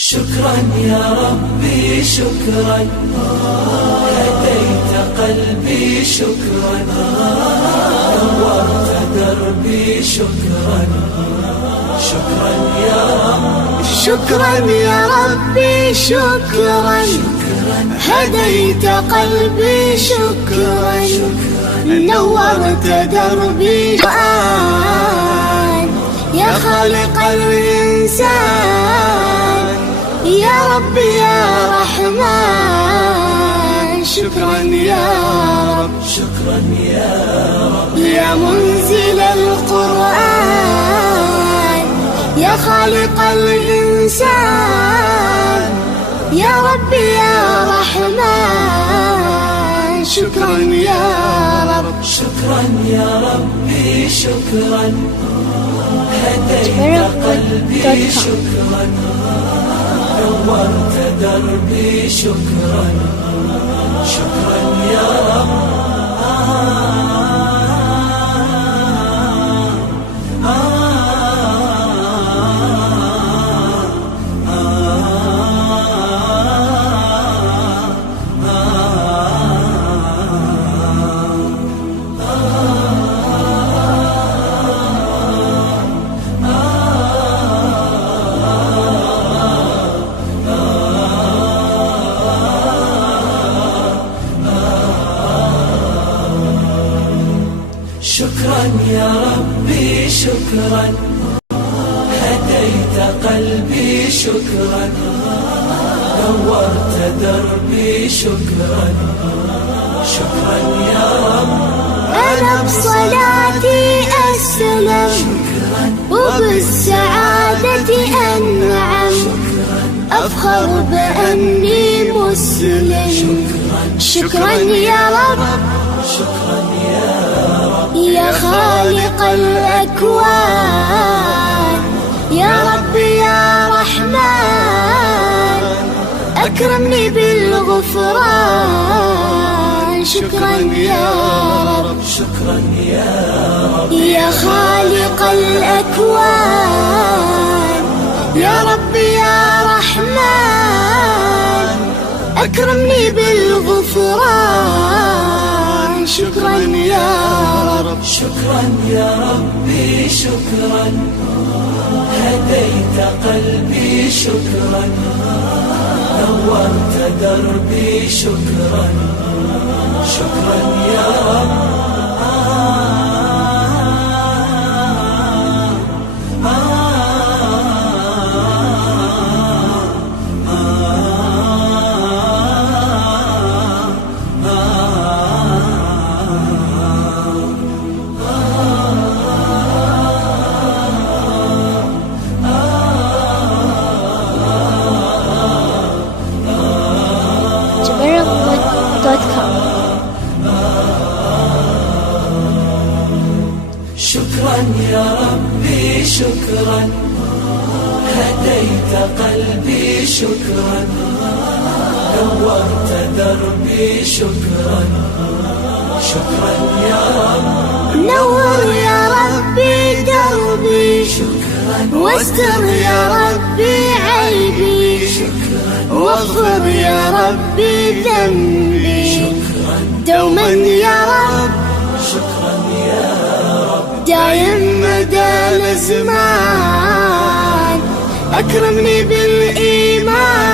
شكرا يا ربي شكرا، هديت قلبي شكرا، نورت دربي شكرا. شكرا يا ربي شكرا يا ربي شكرا، هديت قلبي شكرا، نورت دربي يا خالق الإنسان، يا ربي يا رحمن. شكرا يا رب شكرا يا رب، يا منزل القرآن، يا خالق الإنسان، يا ربي يا رحمن. شكرا يا رب شكرا يا ربي شكرا، هديت قلبي شكرا، نورت دربي شكرا. شكرا يا رب شكرا يا ربي شكرا، هديت قلبي شكرا، نورت دربي شكرا. شكرا يا رب أنا بصلاتي أسلم، وبالسعادة أنعم، أفخر بأني مسلم. شكرا يا رب شكرا يا رب، يا خالق الأكوان، يا ربي يا رحمن، أكرمني بالغفران. شكرا يا رب شكرا يا رب، يا خالق الأكوان، يا ربي يا رحمن، أكرمني بالغفران. شكرا يا رب شكرا يا ربي شكرا، هديت قلبي شكرا، نورت دربي شكرا. شكرا يا رب شكرا يا ربي شكرا، هديت قلبي شكرا، نورت دربي شكرا. شكرا يا رب نور يا ربي دربي شكرا، واستر يا ربي عيبي، واغفر يا ربي ذنبي دوما يا رب. شكرا يا رب دايم مدى الأزمان، أكرمني بالإيمان.